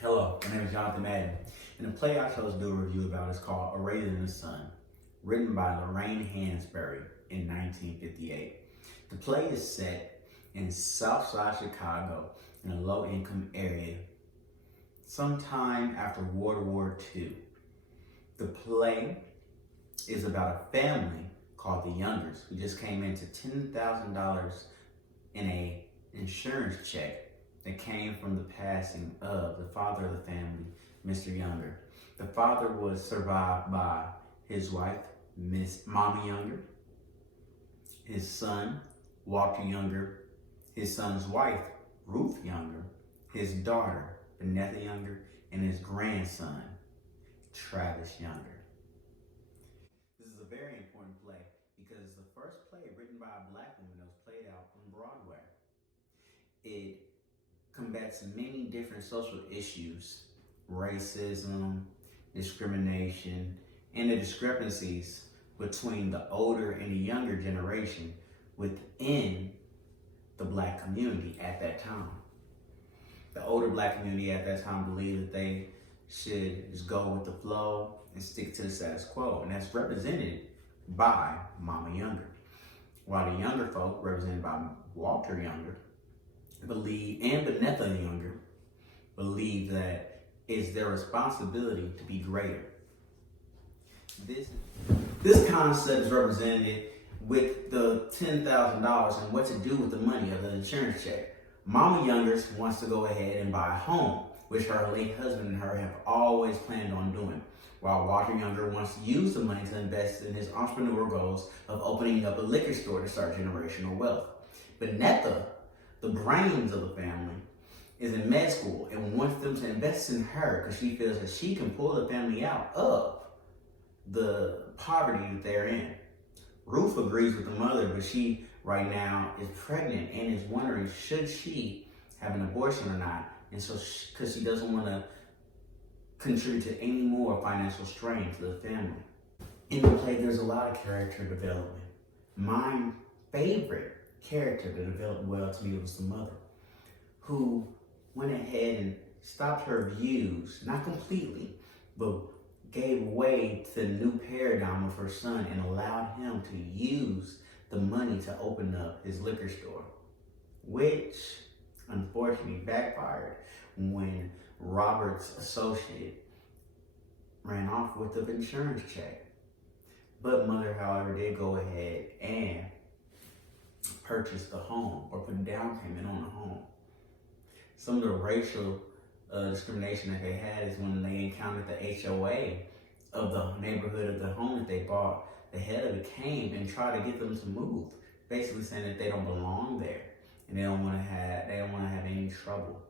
Hello, my name is Jonathan Madden, and the play I chose to do a review about is called A Raisin in the Sun, written by Lorraine Hansberry in 1958. The play is set in Southside Chicago in a low-income area sometime after World War II. The play is about a family called the Youngers who just came into $10,000 in an insurance check that came from the passing of the father of the family, Mr. Younger. The father was survived by his wife, Miss Mama Younger, his son, Walter Younger, his son's wife, Ruth Younger, his daughter, Vanessa Younger, and his grandson, Travis Younger. This is a very important play because it's the first play written by a black woman that was played out on Broadway. It combats many different social issues, racism, discrimination, and the discrepancies between the older and the younger generation within the black community at that time. The older black community at that time believed that they should just go with the flow and stick to the status quo, and that's represented by Mama Younger. While the younger folk, represented by Walter Younger, and Vanessa Younger, believe that it's their responsibility to be greater. This concept is represented with the $10,000 and what to do with the money of the insurance check. Mama Younger wants to go ahead and buy a home, which her late husband and her have always planned on doing, while Walter Younger wants to use the money to invest in his entrepreneurial goals of opening up a liquor store to start generational wealth. Vanessa, the brains of the family, is in med school and wants them to invest in her because she feels that she can pull the family out of the poverty that they're in. Ruth agrees with the mother, but she right now is pregnant and is wondering should she have an abortion or not, and so because she doesn't want to contribute to any more financial strain to the family. In the play, there's a lot of character development. My favorite character that developed well to me was the mother, who went ahead and stopped her views, not completely, but gave way to the new paradigm of her son and allowed him to use the money to open up his liquor store, which unfortunately backfired when Robert's associate ran off with the insurance check. But mother, however, did go ahead and purchase the home or put a down payment on the home. Some of the racial discrimination that they had is when they encountered the HOA of the neighborhood of the home that they bought. The head of it came and tried to get them to move, basically saying that they don't belong there and they don't want to have any trouble.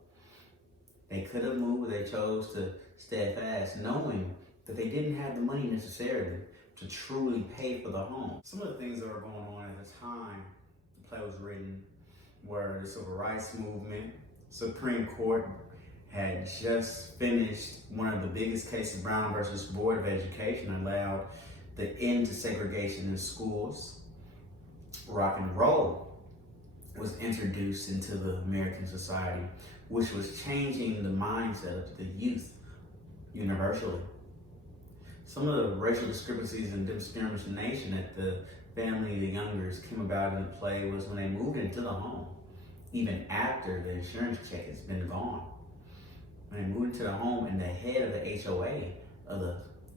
They could have moved, but they chose to steadfast, knowing that they didn't have the money necessarily to truly pay for the home. Some of the things that were going on at the time the play was written were the Civil Rights Movement. Supreme Court had just finished one of the biggest cases, Brown versus Board of Education, allowed the end to segregation in schools. Rock and roll was introduced into the American society, which was changing the mindset of the youth universally. Some of the racial discrepancies and discrimination that the family, the Youngers, came about in the play was when they moved into the home, even after the insurance check has been gone. When they moved into the home and the head of the HOA of the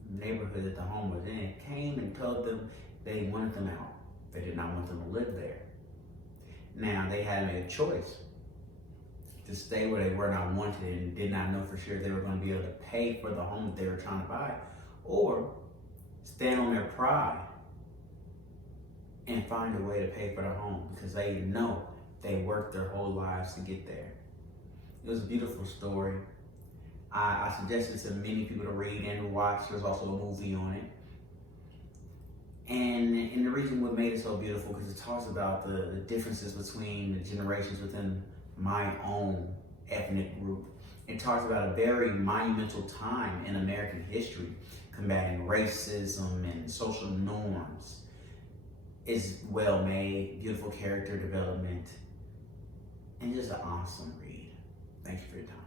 neighborhood that the home was in came and told them they wanted them out. They did not want them to live there. Now, they had to make a choice to stay where they were not wanted and did not know for sure they were going to be able to pay for the home that they were trying to buy, or stand on their pride and find a way to pay for the home because they know they worked their whole lives to get there. It was a beautiful story. I suggested to many people to read and to watch. There's also a movie on it. And the reason what made it so beautiful, because it talks about the differences between the generations within my own ethnic group. It talks about a very monumental time in American history, combating racism and social norms. It's well made, beautiful character development, and just an awesome read. Thank you for your time.